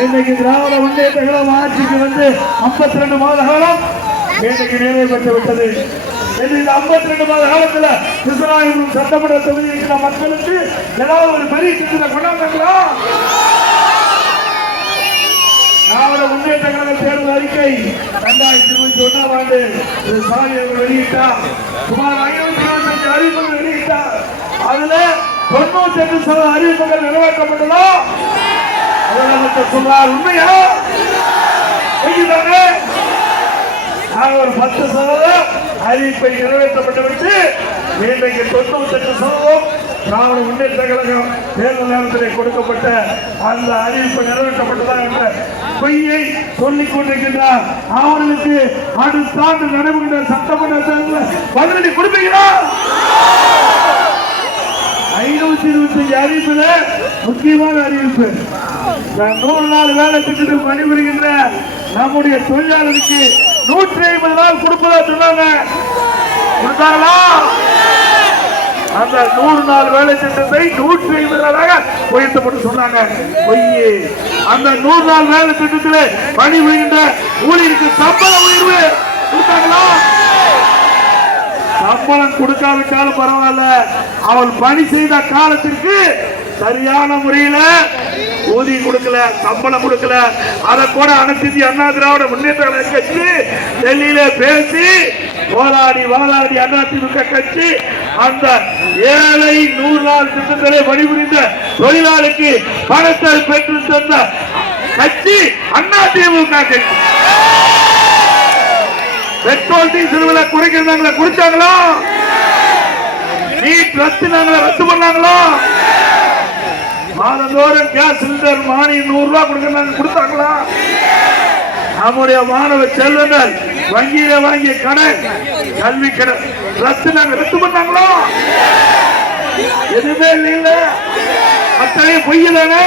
இன்னைக்கு திராவிட முன்னேற்ற கழகம் ஆட்சிக்கு வந்து 52 மாத காலம் இன்னைக்கு நிறைவு பெற்று விட்டது. இந்த 52 மாத காலத்துல கிருஷ்ணராயபுரம் சட்டமன்ற தொகுதியில் இருக்கிற மக்களுக்கு ஏதாவது ஒரு பெரிய திட்டத்தை கொண்டாடுறாங்களா? திராவிட முன்னேற்ற கழக தேர்தல் அறிக்கை 2021ஆம் ஆண்டு சாமியார் வெளியிட்டார். சுமார் 525 அறிவிப்புகள் வெளியிட்டார். அதுல 98% அறிவிப்புகள் நிறைவேற்றப்பட்டதோ முதலமைச்சர் சொல்றார். உண்மையா? ஒரு 10% அறிவிப்பை நிறைவேற்றப்பட்டு இன்றைக்கு 98% திராவிட முன்னேற்ற கழகம் தேர்தல் நேரத்தில் கொடுக்கப்பட்ட அந்த அறிவிப்பு நிறைவேற்றப்பட்டதா என்ற பொய்யை சொல்லிக் கொண்டிருக்கின்றார். அவர்களுக்கு அடுத்த ஆண்டு நடைபெறுகின்ற சட்டமன்ற தேர்தலில் பதிலடி கொடுப்பீங்களா? 525 அறிவிப்புல முக்கியமான அறிவிப்பு 100 நாள் வேலை திட்டத்தில் பணிபுரிகின்ற நம்முடைய தொழிலாளருக்கு 150 நாள் கொடுப்பதா சொன்னாங்க. கொடுத்தாங்களா? அந்த 100 நாள் வேலை திட்டத்தை 150 நாளாக உயர்த்தப்பட்டு சொன்னாங்க. பொய்யே. அந்த 100 நாள் வேலை திட்டத்தில் பணிபுரிகின்ற ஊழியருக்கு சம்பள உயர்வு கொடுத்தாங்களா? சம்பளம் கொடுக்காவிட்டாலும் பரவாயில்ல, அவள் பணி செய்த காலத்திற்கு சரியான முறையில ஊதியம் கொடுக்கல, சம்பளம் கொடுக்கல. அதை கூட அனைத்து இந்திய அண்ணா திராவிட முன்னேற்ற கட்சி டெல்லியில பேசி போராடி வாதாடி அதிமுக கட்சி அந்த ஏழை 100 நாள் திட்டத்திலே பணிபுரிந்த தொழிலாளிக்கு பணத்தை பெற்று தந்த கட்சி அதிமுக கட்சி. பெட்ரோல் டீசல் விலை குறைக்கிறாங்களா? குறைச்சாங்களா? நீட் ரத்து ரத்து பண்ணாங்களா? மாதந்தோறும் கேஸ் சிலிண்டர் மானியம் 100 ரூபாய் கொடுக்கறாங்க, கொடுத்தாங்களா? நம்முடைய மாணவ செல்வங்கள் வங்கியில வாங்கிய கடன், கல்வி கடன் ரத்து பண்ணாங்களா? எதுவுமே இல்ல. அத்தனை பொய்யதானே.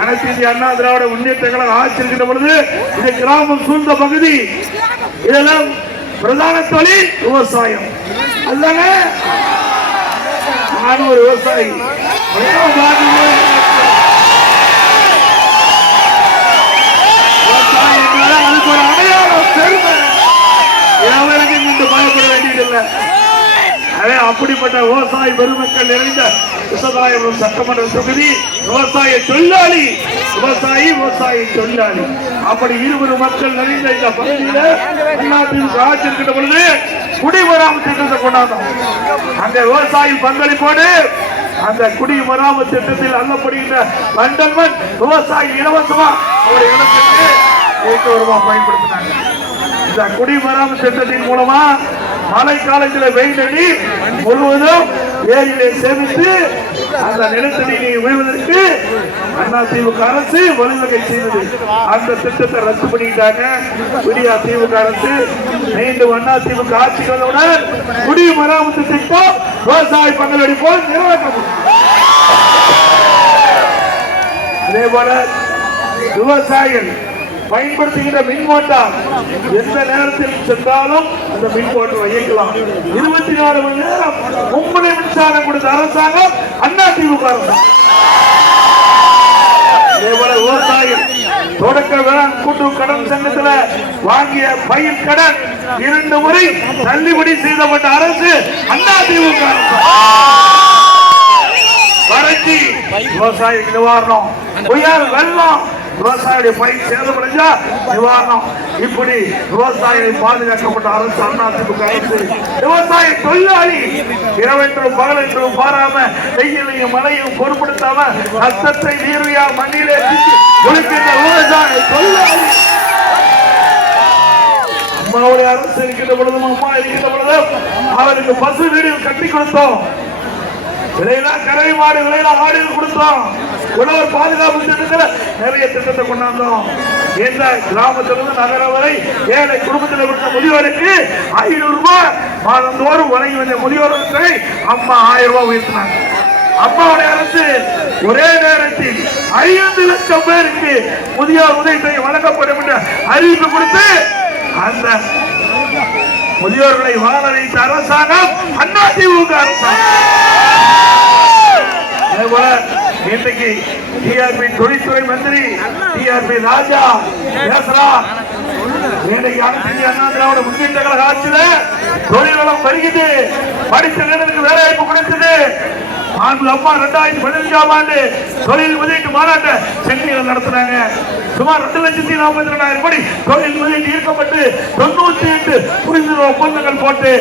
அனைத்து இந்திய அண்ணா திராவிட முன்னேற்ற கழகம் ஆட்சி இருக்கின்ற பொழுது இது கிராமம் சூழ்ந்த பகுதி. இதெல்லாம் பிரதான தொழில் விவசாயம். அதுதானே. நானும் ஒரு விவசாயி. அதுக்கு ஒரு அடையாளம் பெருமை. எவருக்கும் இன்று பயப்பட வேண்டியதில்லை. அப்படிப்பட்ட விவசாய பெருமக்கள் நிறைந்த கிருஷ்ணராயபுரம் சட்டமன்ற தொகுதி விவசாய தொழிலாளி, விவசாயி தொழிலாளி அப்படி 20 மக்கள் நிறைந்த இந்த பகுதியில அதிமுக ஆட்சி இருக்கின்ற பொழுது குடிமராமத்து திட்டத்தை கொண்டாந்தோம். அந்த விவசாயி பங்களிப்போடு அந்த குடிமராமத்து திட்டத்தில் அல்லப்படுகின்ற லண்டன் மண் விவசாயி இலவசமா அவருடைய இடத்துக்கு 1 ரூபாய் பயன்படுத்தினாங்க. இந்த குடிமராமத்து திட்டத்தின் மூலமா மழை காலத்தில் வெயில் நீர் முழுவதும் ஏரியிலே சேமித்து அந்த நிலத்தடி நீர் விழுவதற்கு அதிமுக அரசு வழிவகை செய்தது. அந்த திட்டத்தை ரத்து பண்ணிட்டாங்க. விடியா திமுக அரசு மீண்டும் அதிமுக ஆட்சிக்கு வந்தவுடன் குடிமராமத்து திட்டம் விவசாய பங்களிப்போல் நிறைவேற்றப்படும். அதே போல விவசாயிகள் பயன்படுத்துகின்ற மின் மோட்டார் எந்த நேரத்தில் சென்றாலும் அந்த மின் மோட்டார் இயக்கலாம். 24 மணி நேரம் மும்முனை மின்சாரம் கொடுத்த அரசாங்கம் அதிமுக அரசாங்கம். இதேபோல விவசாயிகள் தொடக்க வேளாண் கூட்டுறவு கடன் சங்கத்தில் வாங்கிய பயிர் கடன் 2 முறை தள்ளுபடி செய்யப்பட்ட அரசு அதிமுக அரசாங்கம். வறட்சி விவசாயிக்கு நிவாரணம், புயல் வெள்ளம் விவசாயிய பயிர் சேதமடைஞ்சா நிவாரணம். இப்படி விவசாயிகளை பாதுகாக்கப்பட்ட அரசு அதிமுக அரசு. விவசாய தொழிலாளி இரவென்றும் பகலென்றும் பாராம வெயிலையும் மழையும் பொருட்படுத்தாம ரத்தத்தை நீர்வையா மண்ணிலே கொடுக்கின்ற விவசாய தொழிலாளி. அம்மாவுடைய அரசு இருக்கின்ற பொழுதும் அம்மா இருக்கின்ற பொழுதும் அவருக்கு பசு வீடு கட்டி கொடுத்தோம். விலையெல்லாம் கறவை மாடு, விலையெல்லாம் ஆடுகள் கொடுத்தோம். உழவர் பாதுகாப்பு திட்டத்தில் நிறைய திட்டத்தை கொண்டாந்தோம். எந்த கிராமத்திலிருந்து நகர வரை ஏழை குடும்பத்தில் இருக்க முதியோருக்கு 500 ரூபாய் மாதந்தோறும் வழங்கி வந்த முதியோருக்கு அம்மா 1000 ரூபாய் உயர்த்தினாங்க. அம்மாவுடைய அரசு ஒரே நேரத்தில் 5 லட்சம் பேருக்கு முதியோர் உதவித்தொகை வழங்கப்படும் என்ற அறிவிப்பு கொடுத்து அந்த முதியோர்களை வாழ வைத்த அரசாங்கம் அதிமுக அரசாங்கம். இன்றைக்கு டிஆர்பி தொழில்துறை மந்திரி டிஆர்பி ராஜா பேசுறார். இன்றைக்கு அனைத்து இந்திய அண்ணா திராவிட முன்னேற்ற கழக ஆட்சியில தொழில் வளம் வருகிறது, படித்த நிலைமைக்கு வேலை வாய்ப்பு கொடுத்தது. அம்மா 2015ஆம் ஆண்டு தொழில் முதலீட்டு மாநாட்டை சென்னையில் நடத்தினாங்க. சுமார் 2,42,000 கோடி தொழில் முதலீட்டு ஈர்க்கப்பட்டு 98 புரிந்துணர்வு ஒப்பந்தங்கள் போட்டு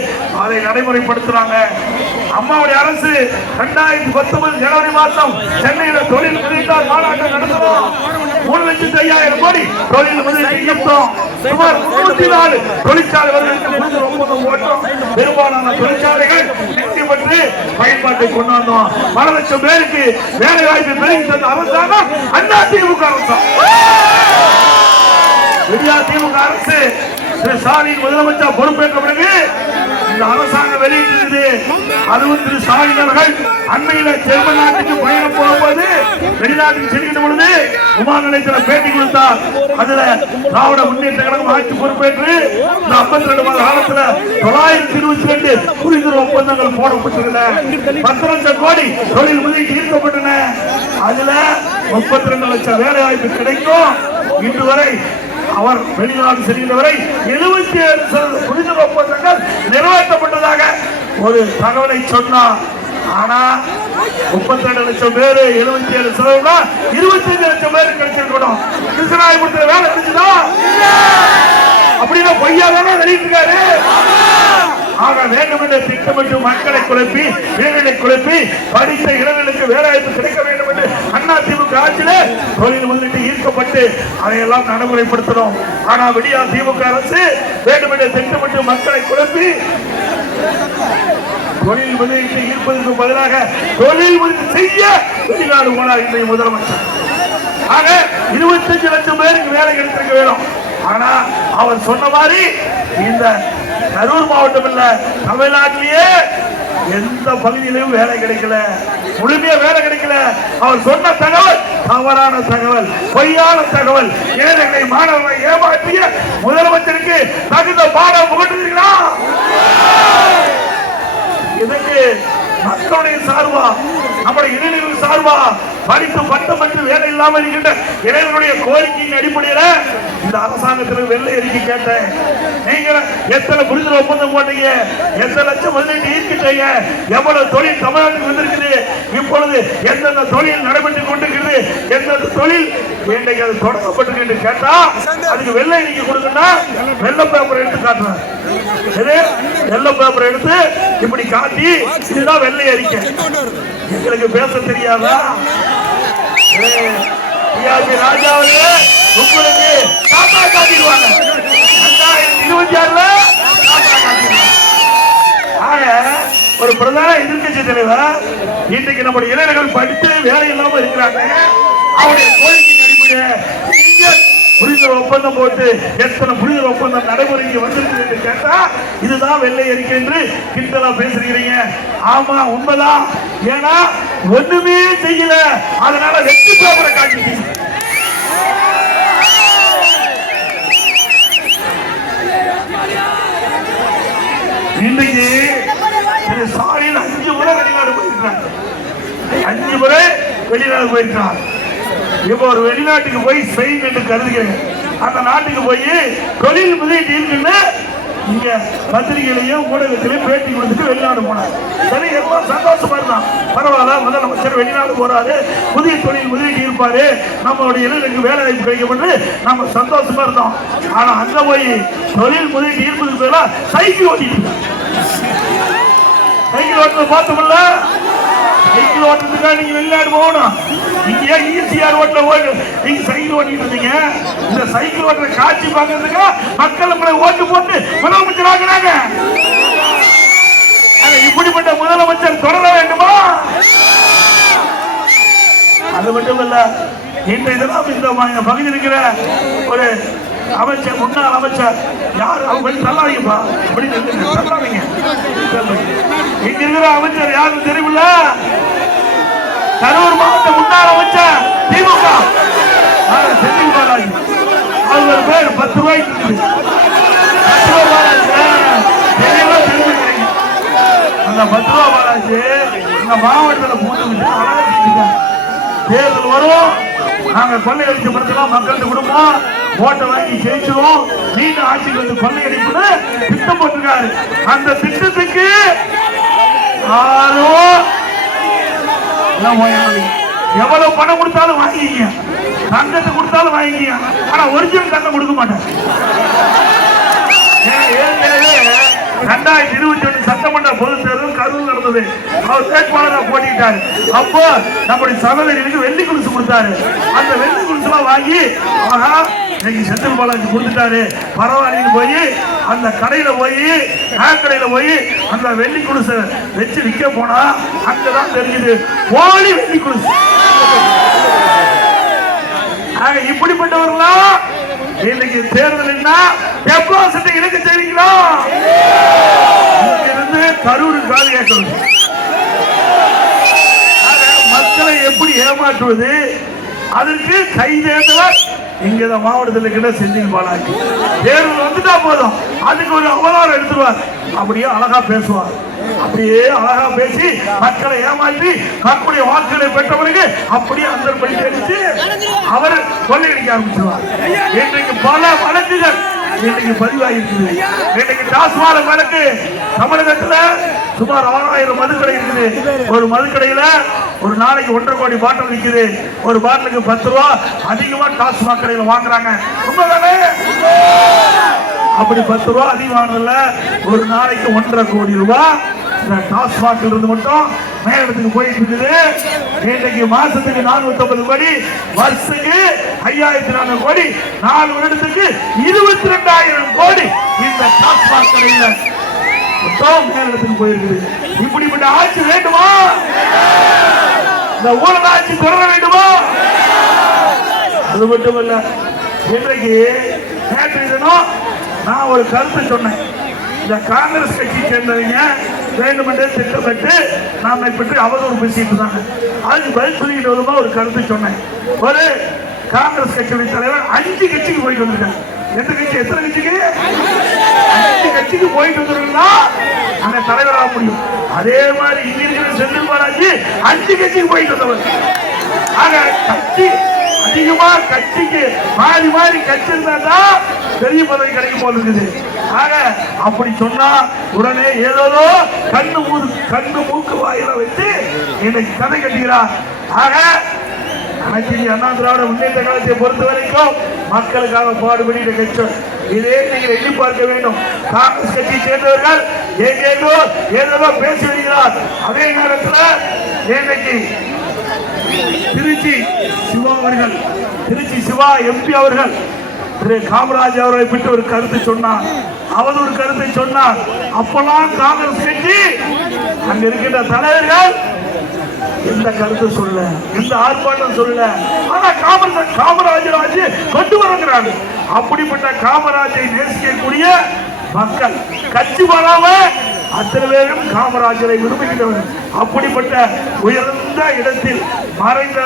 அதை நடைமுறைப்படுத்துறாங்க. அம்மாவுடைய அரசு 2019 ஜனவரி மாதம் சென்னையில் தொழில் முதலீட்டார் மாநாட்டை நடத்துறோம். 3,05,000 கோடி தொழில் முதலீட்டு ஈர்த்தோம். சுமார் 34 தொழிற்சாலைகளுக்கு புரிந்துணர்வு ஒப்பந்தம் போட்டோம். பெரும்பாலான தொழிற்சாலைகள் வெற்றி பெற்று பயன்பாட்டை கொண்டு வந்தோம். பல லட்சம் பேருக்கு வேலை வாய்ப்பு பெருகி தந்த அரசாங்கம் அண்ணா திமுக அரசாங்கம். விடியா திமுக அரசு திரு ஸ்டாலின் முதலமைச்சர் பொறுப்பேற்ற பிறகு இந்த அரசாங்கம் வெளியிட்டிருந்தது. அதுவும் திரு ஸ்டாலின் அவர்கள் அண்மையில ஜெர்மன் நாட்டுக்கு பயணம் போகும்போது வெளிநாட்டுக்கு செல்கின்ற பொழுது விமான நிலையத்தில் பேட்டி கொடுத்தார். அதுல திராவிட முன்னேற்ற கழகம் ஆட்சி பொறுப்பேற்று 52 மாத காலத்துல 922 புரிந்துணர்வு ஒப்பந்தங்கள் போடப்பட்டுள்ளன. 10 லட்சம் கோடி தொழில் முதலீட்டு ஈர்க்கப்பட்டன. அதுல 32 லட்சம் வேலை வாய்ப்பு கிடைக்கும். இன்று வரை அவர் வெளிநாடு செல்கின்றவரை 77% புரிந்துணர்வு ஒப்பந்தங்கள் நிறைவேற்றப்பட்டதாக ஒரு தகவலை சொன்னார். ஆனா 32 லட்சம் பேரு 77% 25 லட்சம் பேருக்கு கிடைச்சிருக்கணும். கிருஷ்ணாயபுரத்தில் வேலை கிடைச்சதா? அப்படின்னா பொய்யாதானே வெளியிட்டிருக்காரு. ஆக வேண்டும் என்று திட்டமிட்டு மக்களை குழப்பி வீரர்களை குழப்பி படித்த இளைஞர்களுக்கு வேலைவாய்ப்பு கிடைக்க வேண்டும் என்று அண்ணா திமுக ஆட்சியிலே தொழில் முதலீட்டு ஈர்க்கப்பட்டு அதையெல்லாம் நடைமுறைப்படுத்தணும். ஆனா விடியா திமுக அரசு வேண்டும் என்று திட்டமிட்டு மக்களை குழப்பி தொழில் முதலீட்டு ஈர்ப்பதற்கு பதிலாக தொழில் முதலீடு செய்ய வெளிநாடு போனார் இன்றைய முதலமைச்சர். ஆக 25 லட்சம் பேருக்கு வேலை கிடைத்திருக்க வேணும். ஆனா அவர் சொன்ன மாதிரி இந்த கரூர் மாவட்டம் இல்ல, தமிழ்நாட்டிலேயே எந்த பகுதியிலும் வேலை கிடைக்கல, முழுமையா வேலை கிடைக்கல. அவர் சொன்ன தகவல் தவறான தகவல், பொய்யான தகவல். ஏழைகளை மாணவர்களை ஏமாற்றிய முதலமைச்சருக்கு தகுந்த பாடம் புகட்டுகிறீர்களா? இதற்கு மக்களுடைய சார்பா நம்முடைய இளைஞர்கள் சார்பா படித்து பட்டம் பெற்று வேலை இல்லாமல் இருக்கின்ற இளைஞர்களுடைய கோரிக்கையின் அடிப்படையில் இந்த அரசாங்கத்திற்கு வெள்ளை அறிக்கை கேட்டேன். நீங்க எத்தனை புரிந்துணர்வு ஒப்பந்தம் போட்டீங்க, எத்தனை லட்சம் முதலீட்டு ஈர்க்கிட்டீங்க, எவ்வளவு தொழில் தமிழ்நாட்டுக்கு வந்திருக்குது, இப்பொழுது எந்தெந்த தொழில் நடைபெற்றுக் கொண்டிருக்கிறது, எந்தெந்த தொழில் இன்றைக்கு அது தொடங்கப்பட்டிருக்கு என்று கேட்டா அதுக்கு வெள்ளை அறிக்கை கொடுக்கணும்னா வெள்ளை பேப்பர் எடுத்து காட்டுறேன். வெள்ளை பேப்பர் எடுத்து இப்படி காட்டி இதுதான் வெள்ளை அறிக்கை. எங்களுக்கு பேச தெரியாதா? ராஜாவே உங்களுக்கு தாத்தா காட்டிடுவாங்க 2026. ஒரு பிரதான எதிர்கட்சி தலைவர் இன்றைக்கு நம்முடைய இளைஞர்கள் படித்து வேலை இல்லாம இருக்கிறாங்க. அவருடைய கோரிக்கை அடிப்படையில் புரிந்துணர்வு ஒப்பந்தம் போட்டு எத்தனை புரிந்துணர்வு ஒப்பந்தம் நடைமுறைக்கு வந்திருக்கு என்று கேட்டா இதுதான் வெள்ளை அறிக்கை என்று கிண்டலா பேசுறீங்க. ஆமா உண்மைதான். ஏன்னா ஒண்ணுமே செய்யல, அதனால வெற்றி பேப்பரை காட்டிட்டீங்க. இன்னைக்கு ஸ்டாலின் 5 முறை வெளிநாடு போயிருக்காங்க. 5 முறை வெளிநாடு போயிருக்காங்க. இப்போ ஒரு வெளிநாட்டுக்கு போய் ஸ்பெயின் என்று கருதுகிறேன். அந்த நாட்டுக்கு போய் தொழில் முதலீட்டு இருக்குன்னு இங்க பத்திரிகையிலையும் ஊடகத்திலையும் பேட்டி கொடுத்துட்டு வெளிநாடு போனார். சரி, எல்லாம் சந்தோஷமா இருந்தான். பரவாயில்ல, முதலமைச்சர் வெளிநாடு போறாரு, புதிய தொழில் முதலீட்டு இருப்பாரு, நம்மளுடைய இளைஞருக்கு வேலை வாய்ப்பு கிடைக்கும் என்று நம்ம சந்தோஷமா இருந்தோம். ஆனா அங்க போய் தொழில் முதலீட்டு இருப்பதுக்கு பதிலா சைக்கிள் ஓட்டிட்டு சைக்கிள் ஓட்டுறது பார்த்தோம்ல. சைக்கிள் ஓட்டுறதுக்காக நீங்க வெளிநாடு போகணும். நீங்க ஈசிஆர் ரோட்ல போய் நீங்க சைக்கிள் ஓட்டிட்டு இருந்தீங்க. இந்த சைக்கிள் ஓட்டுற காட்சி பார்க்கறதுக்கு மக்கள் உங்களை ஓட்டு போட்டு முதலமைச்சர் ஆக்குறாங்க. இப்படிப்பட்ட முதலமைச்சர் தொடர வேண்டுமா? அது மட்டும் இல்ல, இன்றைய தினம் இந்த பகுதியில் இருக்கிற ஒரு அமைச்சர், முன்னாள் அமைச்சர் யார், அவங்க தள்ளாதீங்கப்பா, தள்ளாதீங்க. இங்க இருக்கிற அமைச்சர் யாருன்னு தெரியல. கரூர் மாவட்ட முன்னாள் அமைச்சர் திமுக செந்தில் பாலாஜி, அவர் பேர் 10 ரூபாய்க்கு இருக்குது. 10 ரூபாய் பாலாஜி தெளிவா தெரிஞ்சுக்கிறீங்க. அந்த 10 ரூபாய் பாலாஜி இந்த மாவட்டத்தில் பூந்து அழகா செஞ்சுட்டாங்க. தேர்தல் வரும், நாங்க கொள்ளையடிச்ச படத்தெல்லாம் மக்களுக்கு கொடுப்போம், ஓட்டை வாங்கி ஜெயிச்சிருவோம், மீண்டும் ஆட்சிக்கு வந்து கொள்ளையடிப்புன்னு திட்டம் போட்டிருக்காரு. அந்த திட்டத்துக்கு எவ்வளவு பணம் கொடுத்தாலும் வாங்கிக்க, தங்கத்தை கொடுத்தாலும் வாங்கிக்க, ஆனா ஒரிஜினல் தங்கம் கொடுக்க மாட்டேன். 2021 சட்டமன்ற பொதுத் தேர்தல் கரூர் நடந்தது. அவர் வேட்பாளராக போட்டிட்டாரு. அப்போ நம்முடைய சகோதரிகளுக்கு வெள்ளி குடிசு கொடுத்தாரு. அந்த வெள்ளி குடிசெல்லாம் வாங்கி செந்தில் பாலாஜி கொடுத்துட்டாரு பரவாயில்லைன்னு போய் அந்த கடையில போய் கடையில போய் அந்த வெள்ளி குடிசை வச்சு விற்க போனா அங்கதான் தெரியுது போலி வெள்ளி குடிசு. இப்படிப்பட்டவர்களா இன்னைக்கு தேர்தல் டெபாசிட் இலக்கு செய்வீங்களா? இங்கிருந்து கரூர் காலி கேட்கணும். மக்களை எப்படி ஏமாற்றுவது, அதற்கு கைதேர்ந்தவர் இங்க மாவட்டத்தில் இருக்கிற செந்தில் பாலாஜி. தேர்தல் வந்துட்டா போதும், அதுக்கு ஒரு அவதாரம் எடுத்துருவார். அப்படியே அழகா பேசுவார், அப்படியே அழகா பேசி மக்களை ஏமாற்றி மக்களுடைய வாக்குகளை பெற்றவருக்கு அப்படியே அந்த படி அடிச்சு அவர் கொள்ளையடிக்க ஆரம்பிச்சுவார். இன்றைக்கு பல வழக்குகள் இன்னைக்கு பதிவாகிருக்குது. இன்னைக்கு டாஸ்மாக் வழக்கு தமிழகத்தில் சுமார் 6000 மதுக்கடை இருக்குது. ஒரு மதுக்கடையில ஒரு நாளைக்கு 1.5 கோடி பாட்டில் விற்குது. ஒரு பாட்டிலுக்கு 10 ரூபா அதிகமா டாஸ்மாக் கடையில் வாங்குறாங்க. உண்மைதானே? அப்படி 10 ரூபா அதிகமானதுல ஒரு நாளைக்கு 1.5 கோடி ரூபாய் டாஸ்மாக் இருந்து மட்டும் மேலிடத்துக்கு போயிட்டு இருக்குது. இன்றைக்கு மாசத்துக்கு 450 கோடி, வருஷத்துக்கு 5400 கோடி, 4 வருடத்துக்கு 22,000 கோடி இந்த டாஸ்மாக் கடையில மொத்தம் மேலிடத்துக்கு போயிருக்குது. இப்படிப்பட்ட ஆட்சி வேண்டுமா? இந்த ஊழல் ஆட்சி தொடர வேண்டுமா? அது மட்டுமல்ல, இன்றைக்கு நேற்று தினம் நான் ஒரு கருத்து சொன்னேன். இந்த காங்கிரஸ் கட்சி சேர்ந்தவங்க வேண்டுமென்றே திட்டமிட்டு நாம பற்றி அவதூறு பேசிட்டு இருந்தாங்க. அதுக்கு பதில் சொல்லிட்டு வருமா ஒரு கருத்து சொன்னேன். ஒரு காங்கிரஸ் கட்சியுடைய தலைவர் 5 கட்சிக்கு போயிட்டு வந்திருக்காங்க. எந்த கட்சி? எத்தனை கட்சிக்கு? 5 கட்சிக்கு போயிட்டு வந்துருந்தா அங்க தலைவராக முடியும். அதே மாதிரி இங்க இருக்கிற செந்தில் பாலாஜி 5 கட்சிக்கு போயிட்டு வந்தவர். ஆக கட்சி அதிகமா, கட்சிக்கு மாறி மாறி கட்சி இருந்தா பெரிய பதவி கிடைக்கும் போல இருக்குது. ஆக அப்படி சொன்னா உடனே ஏதோ கண்ணு மூக்கு வாயில வச்சு இன்னைக்கு கதை கட்டுகிறார். ஆக அனைத்து அண்ணா திராவிட முன்னேற்ற கழகத்தை பொறுத்த வரைக்கும் மக்களுக்காக பாடுபடுகிற கட்சி. இதே நீங்கள் எண்ணி பார்க்க வேண்டும். காங்கிரஸ் கட்சியை சேர்ந்தவர்கள் ஏதோ பேசி வருகிறார். அதே நேரத்தில் இன்னைக்கு திருச்சி சிவா எம்பி அவர்கள் காமராஜ் அவர்களை பற்றி ஒரு கருத்து சொன்னார். அவர் ஒரு கருத்தை சொன்னார். அப்பெல்லாம் காங்கிரஸ் கட்சி அங்க இருக்கின்ற தலைவர்கள் எந்த கருத்து சொல்ல, எந்த ஆர்ப்பாட்டம் சொல்ல, ஆனா காமராஜர் ஆட்சி கொண்டு வருகிறாங்க. அப்படிப்பட்ட காமராஜை நேசிக்கக்கூடிய மக்கள் கட்சி வராம அத்தனை பேரும் காமராஜரை விரும்புகின்றவர். அப்படிப்பட்ட உயர்ந்த இடத்தில் மறைந்த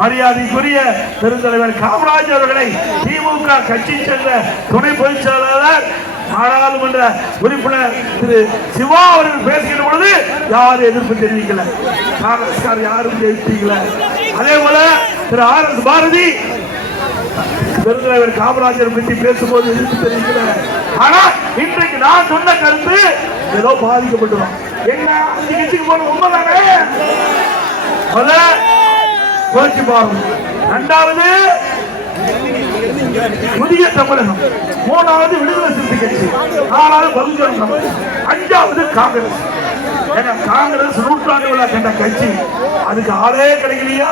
மரியாதைக்குரிய பெருந்தலைவர் காமராஜர் அவர்களை திமுக கட்சி சேர்ந்த துணை பொதுச் செயலாளர் நாடாளுமன்ற உறுப்பினர் திரு சிவா அவர்கள் பேசுகிற பொழுது யாரும் எதிர்ப்பு தெரிவிக்கல, காங்கிரஸ்கார் யாரும் ஜெயிக்கல. அதே போல திரு RS பாரதி பெருந்தலைவர் காமராஜர் பற்றி பேசும்போது எதிர்ப்பு தெரிவிக்கல. ஆனா இன்றைக்கு நான் சொன்ன கருத்து ஏதோ பாதிக்கப்பட்டுரும். என்ன 5 கட்சிக்கு போன உண்மைதானே? கோச்சி பாருங்க. 2வது புதிய தமிழகம், 3வது விடுதலை சிறுத்தை கட்சி, 4வது பகுஜன் சமாஜ், 5வது காங்கிரஸ். காங்கிரஸ் நூற்றாண்டு விழா கண்ட கட்சி, அதுக்கு ஆளே கிடைக்கலையா?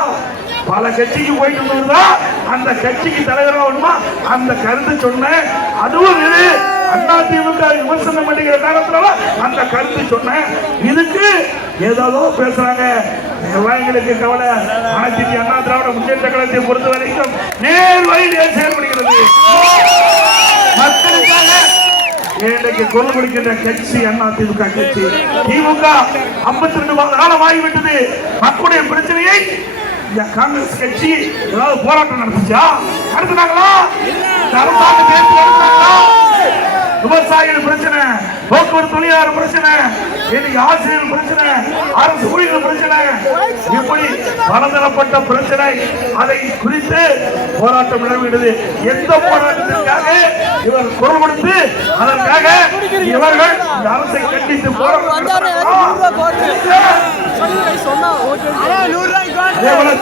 பல கட்சிக்கு போயிட்டு இருந்ததுதான் அந்த கட்சிக்கு தலைவராக வேணுமா? அந்த கருத்து சொன்னேன். அதுவும் இது அண்ணா திமுக விமர்சனம் பண்ணிக்கிற நேரத்துல அந்த கருத்து சொன்னேன். இதுக்கு ஏதோ பேசுறாங்க. எங்களுக்கு கவலை. அனைத்து அண்ணா திராவிட முன்னேற்ற கழகத்தை பொறுத்த வரைக்கும் நேர் வழியில் செயல்படுகிறது. மக்களுக்காக இன்றைக்கு குரல் கொடுக்கின்ற கட்சி அண்ணா திமுக கட்சி. திமுக 52 மாத காலம் ஆகிவிட்டது. மக்களுடைய பிரச்சனையை இந்த காங்கிரஸ் கட்சி ஏதாவது போராட்டம் நடத்துச்சா? நடத்தினாங்களா? விவசாயிகள் பிரச்சனை, போக்குவரத்து தொழிலாளர் பிரச்சனை, இன்னைக்கு ஆசிரியர் பிரச்சனை, அரசு ஊழியர் பிரச்சனை, இப்படி பலதரப்பட்ட பிரச்சனை. அதை குறித்து போராட்டம் நடக்கிறது. எந்த போராட்டத்திற்காக இவர் குரல் கொடுத்து அதற்காக இவர்கள் இந்த அரசை கண்டித்து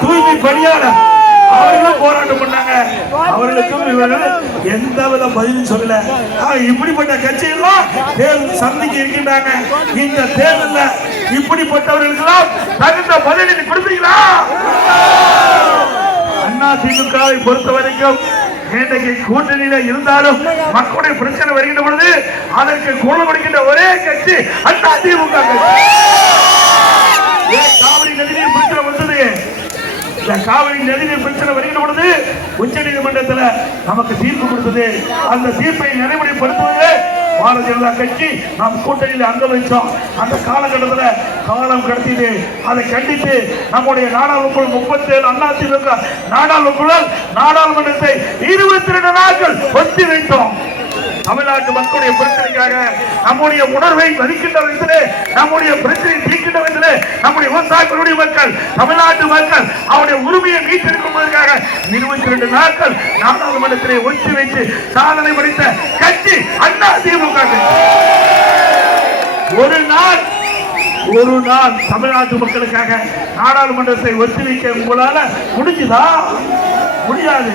தூய்மை பணியாளர் அவர்களும் போராட்டம் பண்ணாங்க. அவர்களுக்கும் இவர்கள் எந்தவித பதிலும் சொல்லல. இப்படிப்பட்ட கட்சியெல்லாம் தேர்தல் சந்திக்க இருக்கின்றாங்க. இந்த தேர்தலில் இப்படிப்பட்டவர்களுக்கெல்லாம் தகுந்த பதிலை கொடுப்பீங்களா? அண்ணா திமுகவை பொறுத்த வரைக்கும் இன்றைக்கு கூட்டணியில இருந்தாலும் மக்களுடைய பிரச்சனை வருகின்ற பொழுது அதற்கு குரல் கொடுக்கின்ற ஒரே கட்சி அண்ணா திமுக கட்சி. காவிரி நதிநீர் பிரச்சனை வந்தது. இந்த காவிரி நதிநீர் பிரச்சனை வருகின்ற பொழுது உச்ச நீதிமன்றத்தில் நமக்கு தீர்ப்பு கொடுத்தது. அந்த தீர்ப்பை நடைமுறைப்படுத்துவது பாரதிய ஜனதா கட்சி நாம் கூட்டணியில் அங்க வைச்சோம். அந்த காலகட்டத்தில் காலம் கடத்தியது. அதை கண்டித்து நம்முடைய நாடாளுமன்ற 37 அதிமுக நாடாளுமன்றத்தை 22 நாட்கள் ஒத்தி வைத்தோம். தமிழ்நாட்டு மக்களுடைய பிரச்சனைக்காக, நம்முடைய உணர்வை மதிக்கின்ற விதத்திலே, நம்முடைய பிரச்சனை தீர்க்கின்ற விதத்திலே, நம்முடைய விவசாயிகளுடைய மக்கள், தமிழ்நாட்டு மக்கள் அவருடைய உரிமையை மீட்டெடுப்பதற்காக 22 நாட்கள் நாடாளுமன்றத்திலே ஒத்தி வைத்து சாதனை படைத்த கட்சி அண்ணா திமுக. ஒரு நாள் தமிழ்நாட்டு மக்களுக்காக நாடாளுமன்றத்தை ஒத்தி வைக்க உங்களால முடிஞ்சுதா? முடியாது.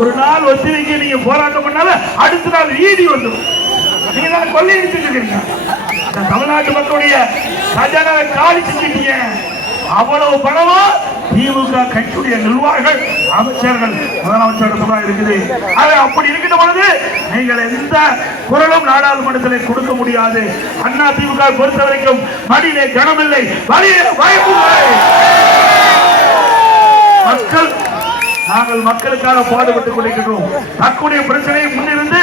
ஒரு நாள் ஒத்தி வைக்க நீங்க போராட்டம் பண்ணாலும் அடுத்த நாள் ஈடி வந்துடும். நீங்க தான் கொள்ளையடிச்சிருக்கீங்க. தமிழ்நாட்டு மக்களுடைய கஜானாவை காலி செஞ்சுட்டீங்க. அவ்வளவு பணமும் திமுக கட்சியுடைய நிர்வாகிகள், அமைச்சர்கள், முதலமைச்சர் இருக்குது. அப்படி இருக்கின்ற பொழுது நீங்கள் எந்த குரலும் நாடாளுமன்றத்தில் கொடுக்க முடியாது. அண்ணா திமுக பொறுத்த வரைக்கும் மடியிலே கனமில்லை, மக்கள் நாங்கள் மக்களுக்காக பாடுபட்டுக் கொண்டிருக்கிறோம். தக்குடைய பிரச்சனையை முன்னிருந்து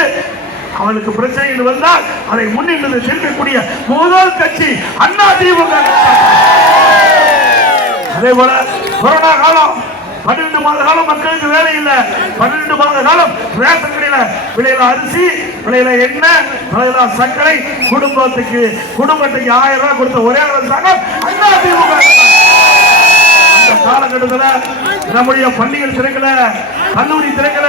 அவளுக்கு பிரச்சனை வந்தால் அதை முன்னின்று செலுத்தக்கூடிய முதல் கட்சி அண்ணா திமுக. அதே போல கொரோனா காலம் 12 மாத காலம் மக்களுக்கு வேலை இல்லை. 12 மாத காலம் ரேஷன் கடையில விலையில அரிசி, விலையில எண்ணெய், விலையில சர்க்கரை, குடும்பத்துக்கு 1000 ரூபாய் கொடுத்த ஒரே அரசாங்கம் அண்ணா திமுக. அந்த காலகட்டத்தில் நம்முடைய பள்ளிகள் திறக்கல, கல்லூரி திறக்கல,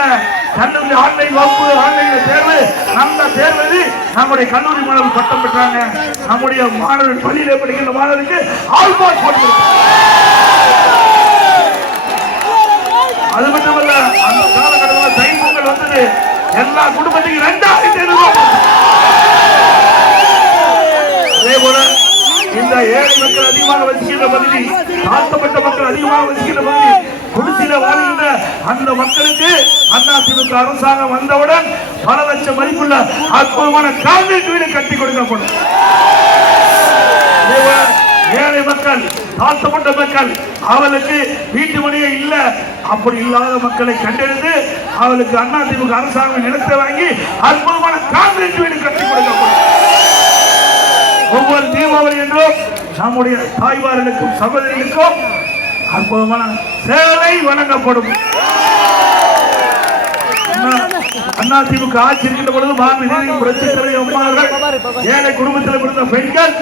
கல்லூரி ஆன்லைன் வகுப்பு, ஆன்லைன் தேர்வு, நல்ல தேர்வு நம்முடைய கல்லூரி மாணவர்கள் பட்டம் பெற்றாங்க. நம்முடைய மாணவர்கள் பள்ளியில படிக்கின்ற மாணவருக்கு ஆல் பாஸ் போட்டு. அது மட்டுமல்ல, அந்த காலகட்டத்தில் தை பொங்கல் வந்தது. எல்லா குடும்பத்துக்கும் 2500 ரூபாய். அதே போல இந்த ஏழை மக்கள் அதிகமாக வசிக்கின்ற பகுதி, தாழ்த்தப்பட்ட மக்கள் அதிகமாக வசிக்கின்ற பகுதி, குடிசையில வாழ்கின்ற அந்த மக்களுக்கு அண்ணா திமுக அரசாங்கம் வந்தவுடன் பல லட்சம் மதிப்புள்ள அற்புதமான காங்கிரீட் வீடு கட்டி கொடுக்கப்படும். ஏழை மக்கள், தாழ்த்தப்பட்ட மக்கள், அவளுக்கு வீட்டு மணியே இல்ல, அப்படி இல்லாத மக்களை கண்டெடுத்து அவளுக்கு அண்ணா திமுக அரசாங்கம் நிலத்தை வாங்கி அற்புதமான காங்கிரீட் வீடு கட்டி கொடுக்கப்படும். ஒவ்வொரு தீபாவளி என்றும் நம்முடைய தாய்மார்களுக்கும் சகோதரிகளுக்கும் அற்புதமான சேவை வழங்கப்படும். அண்ணா திமுக ஆட்சி இருக்கின்ற பொழுது ஏழை குடும்பத்தில் பிறந்த பெண்கள்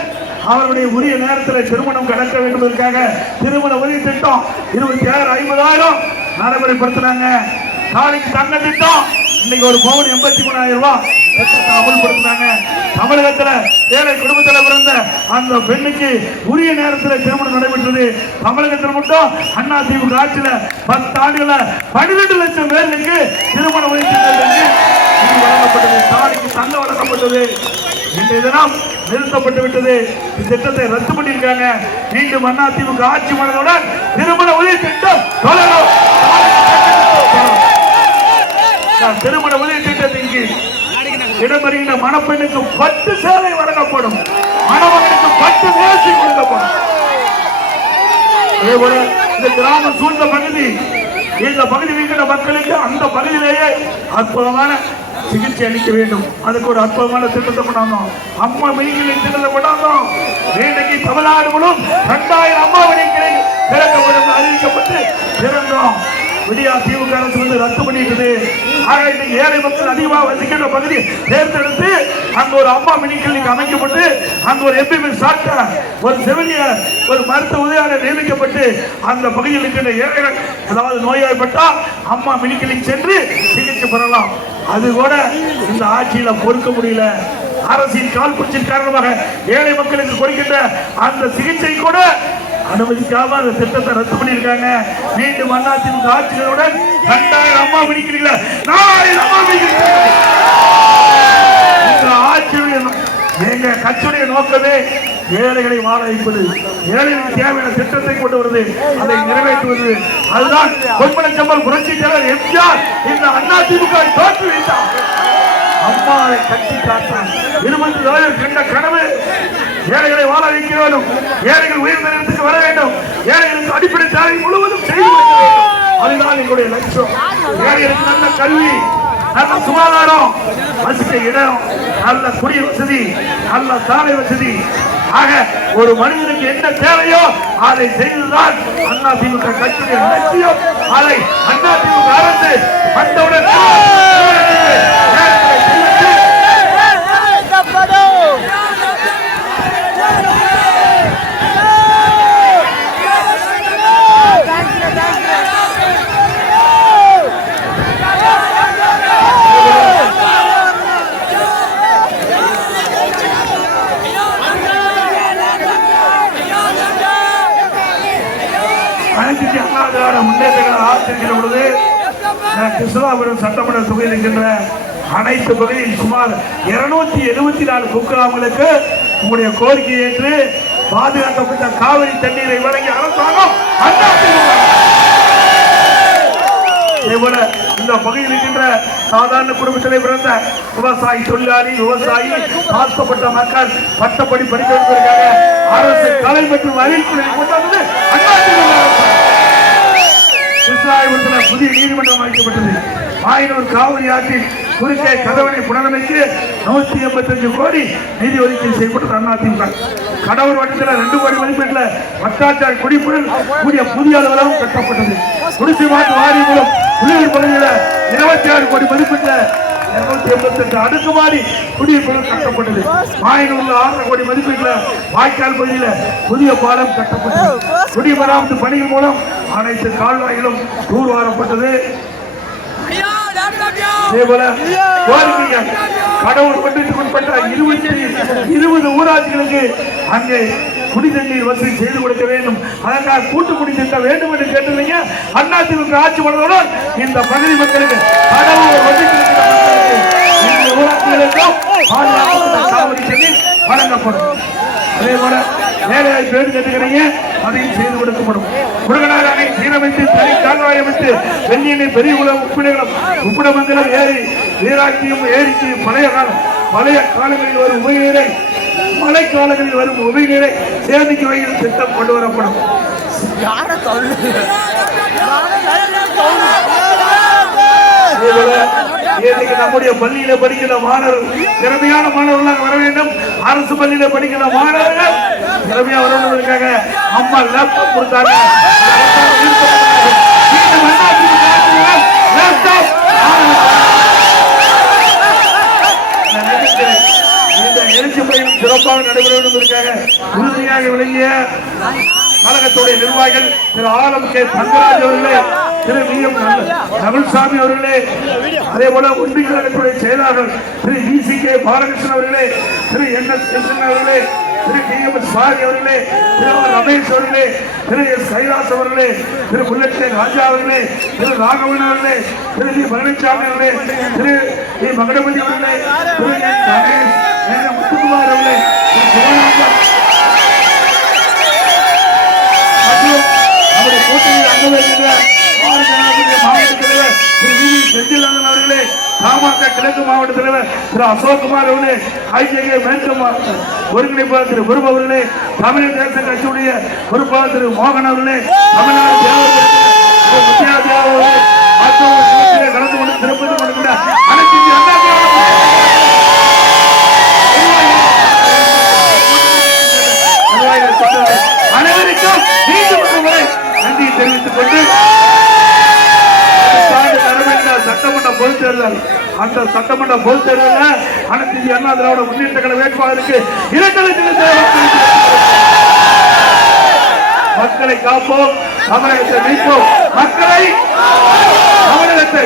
அவருடைய உரிய நேரத்தில் திருமணம் நடக்க வேண்டும் என்பதற்காக திருமண உதவி திட்டம் 26,50,000 நடைமுறைப்படுத்தினாங்க. நாளைக்கு தங்க திட்டம் இன்னைக்கு ஒரு பவுன் 83,000 ரூபாய் அமல்படுத்தினாங்க. தமிழகத்தில் ஏழை குடும்பத்தில் பிறந்த அந்த பெண்ணுக்கு உரிய நேரத்தில் திருமணம் நடைபெற்றது. தமிழகத்தில் மட்டும் அண்ணா திமுக ஆட்சியில் 10 ஆண்டுகள 12 லட்சம் பேருக்கு திருமண உதவி வழங்கப்பட்டது. தாலிக்கு தங்கம் வழங்கப்பட்டது. இன்றைய தினம் நிறுத்தப்பட்டு விட்டது. திட்டத்தை ரத்து பண்ணியிருக்காங்க. மீண்டும் அண்ணா திமுக ஆட்சி மனதுடன் திருமண உதவி திட்டம் தொடரும். திருமண உதவி திட்டத்தின் கீழ் இடம்பெறுகின்ற மணப்பெண்ணுக்கு 10 சேலை வழங்கப்படும். மணமகனுக்கு 10 வேசி கொடுக்கப்படும். அதேபோல இந்த கிராமம் சூழ்ந்த பகுதி, இந்த பகுதியில் இருக்கிற மக்களுக்கு அந்த பகுதியிலேயே அற்புதமான சிகிச்சை அளிக்க வேண்டும். அதுக்கு ஒரு அற்புதமான திட்டத்தை கொண்டாந்தோம். அம்மா மெய்களின் திட்டத்தை கொண்டாந்தோம். இன்றைக்கு தமிழ்நாடு முழுவதும் 2000 அம்மா மெய்களை திறக்கப்படும் அறிவிக்கப்பட்டு திறந்தோம். விடியா திமுக அரசு வந்து ரத்து பண்ணிட்டு ஆக இன்னைக்கு ஏழை மக்கள் அதிகமாக வசிக்கின்ற பகுதி தேர்ந்தெடுத்து அங்க ஒரு அம்மா மினி கிளினிக் அமைக்கப்பட்டு அங்க ஒரு எம்பிபிஎஸ் டாக்டர் ஒரு செவிலியர் ஒரு மருத்துவ உதவியாளர் நியமிக்கப்பட்டு அந்த பகுதியில் இருக்கின்ற ஏழைகள் அதாவது நோய்வாய்ப்பட்டால் அம்மா மினி கிளினிக் சென்று சிகிச்சை பெறலாம். அது கூட இந்த ஆட்சியில பொறுக்க முடியல. அரசின் கால்புரட்சியின் காரணமாக ஏழை மக்களுக்கு கொடுக்கின்ற அந்த சிகிச்சை கூட அனுமதிக்காம அந்த திட்டத்தை ரத்து பண்ணியிருக்காங்க. மீண்டும் அதிமுக ஆட்சிகளுடன் 2000 அம்மா பிடிக்கிறீங்களா, 4000 அம்மா பிடிக்கிறீங்க. எங்க கட்சியுடைய நோக்கமே ஏழைகளை வாழ வைப்பது, ஏழைகளுக்கு தேவையான திட்டத்தை கொண்டு வருவது, அதை நிறைவேற்றுவது. அதுதான் பொன்மனச்செம்மல் புரட்சி தலைவர் எம்ஜிஆர் இந்த அதிமுக தோற்றுவித்தார். அம்மாவை கட்டி காட்டார். 20 கண்ட கனவு ஏழைகளை வாழ வைக்க வேண்டும், ஏழைகள் உயர்ந்த இடத்துக்கு வர வேண்டும், ஏழைகளுக்கு அடிப்படை தேவை முழுவதும் செய்து கொடுக்க வேண்டும். அதுதான் எங்களுடைய லட்சியம். ஏழைகளுக்கு நல்ல கல்வி, நல்ல சுகாதாரம், வசிக்க இடம், நல்ல குடி வசதி, நல்ல சாலை வசதி. ஆக ஒரு மனிதனுக்கு என்ன தேவையோ அதை செய்துதான் அதிமுக கட்சியுடைய லட்சியம். அதை அதிமுக அரசு வந்தவுடன் கிருஷ்ணாபுரம் சட்டமன்ற தொகுதியில் இருக்கின்ற அனைத்து பகுதியில் சுமார் 274 குக்கிராமங்களுக்கு உங்களுடைய கோரிக்கை ஏற்று பாதுகாக்கப்பட்ட காவிரி தண்ணீரை வழங்கிய அரசாங்கம் இந்த பகுதியில் இருக்கின்ற சாதாரண குடும்பத்திலே பிறந்த விவசாயி தொழிலாளி, விவசாயி, தாழ்த்தப்பட்ட மக்கள் பட்டப்படி படித்தவர்களுக்காக அரசு கலை மற்றும் அறிவிப்புகளை கொண்டாந்தது கிருஷ்ணாபுரத்தில் புதிய நீதிமன்றம் அமைக்கப்பட்டது. ஆயினூர் காவிரி ஆற்றில் குறுக்கே கதவணை புனரமைக்கு 185 கோடி நிதி ஒதுக்கீடு செய்யப்பட்டது அதிமுக. கடவுர் வட்டத்தில் 2 கோடி மதிப்பீட்டில் வட்டாட்சியர் குடிப்புடன் கூடிய புதிய அலுவலகம் கட்டப்பட்டது. குடிசை மாற்று வாரியம் மூலம் உள்ளூர் பகுதியில் 26 கோடி மதிப்பீட்டில் 288 அடுக்குமாடி குடியிருப்புகள் கட்டப்பட்டது. மாயனூர்ல 6 கோடி மதிப்பீட்டில் வாய்க்கால் பகுதியில் புதிய பாலம் கட்டப்பட்டது. குடிமராமத்து பணிகள் மூலம் அனைத்து கால்வாய்களும் தூர்வாரப்பட்டது. கடவுள் ஒன்றிற்குட்பட்ட 20 ஊராட்சிகளுக்கு அங்கே குடிநீர் வசதி செய்து கொடுக்க வேண்டும். அதற்காக கூட்டு குடி திட்டம் வேண்டும் என்று கேட்டிருந்தீங்க. அதிமுக ஆட்சி பண்ணதுடன் இந்த பகுதி மக்களுக்கு கடவுள் ஊராட்சிகளுக்கும் காவிரி தண்ணீர் வழங்கப்படும். அதே போல வேலையை பேரு கேட்டுக்கிறீங்க, அதையும் செய்து கொடுக்கப்படும். முருகனார் அணை சீரமைத்து தனி கால்வாய் அமைத்து வெள்ளியணை பெரிய உப்பிடமங்கலம் ஏரி நீராட்சியும் ஏரிக்கு பழைய காலங்களில் வரும் உபநீரை மழைக்காலங்களில் வரும் உபநீரை சேமிக்க வைக்கிற திட்டம் கொண்டு வரப்படும். நம்முடைய பள்ளியில படிக்கிற மாணவர்கள் திறமையான மாணவர்களாக வர வேண்டும். அரசு பள்ளியில படிக்கிற மாணவர்கள் திறமையா வரவங்களுக்காக அம்மா லேப்டாப் கொடுத்தாங்க. எழுச்சி பயணம் சிறப்பாக நடைபெற வேண்டும் இருக்காங்க. உறுதியாக விளங்கிய கழகத்துடைய நிர்வாகிகள் திரு ஆலம் கே தங்கராஜ் அவர்களே, திரு வி எம் நகுல்சாமி அவர்களே, அதே போல ஒன்றிய கழகத்துடைய செயலாளர் திரு வி.சி. கே பாலகிருஷ்ணன் அவர்களே, திரு என்.எஸ். கிருஷ்ணன் அவர்களே, திரு டி.எம். சாரி அவர்களே, திரு ரமேஷ் அவர்களே, திரு எஸ். கைலாஸ் அவர்களே, திரு முல்லச்சே ராஜா அவர்களே, திரு ராகவன் அவர்களே, திரு வி. பழனிசாமி அவர்களே, திரு வி. மகடபதி அவர்களே, திரு என். கணேஷ், முத்துக்குமார் அவர்களே, திரு சிவநாதன் நம்முடைய கூட்டணியில் அங்க வைக்கின்ற மாவட்ட தலைவர் திரு வி. செந்தில்நாதன் அவர்களே, பாமக கிழக்கு மாவட்ட தலைவர் திரு அசோக்குமார் அவர்களே, ஐஜேகே மேற்கு ஒருங்கிணைப்பாளர் திரு குரு அவர்களே, தமிழக தேச கட்சியுடைய பொறுப்பாளர் திரு மோகன் அவர்களே, தமிழ்நாடு கலந்து கொண்டு சிறப்பு கொண்டிருக்கிற அனைத்து அனைவருக்கும் நன்றியை தெரிவித்துக் கொண்டு தேர்தல். அந்த சட்டமன்ற பொதுத் தேர்தலில் அனைத்து இந்திய அண்ணா திராவிட முன்னேற்ற கழக வேட்பாளருக்கு இரட்டை மக்களை காப்போம், தமிழகத்தை மீட்போம், மக்களை தமிழகத்தை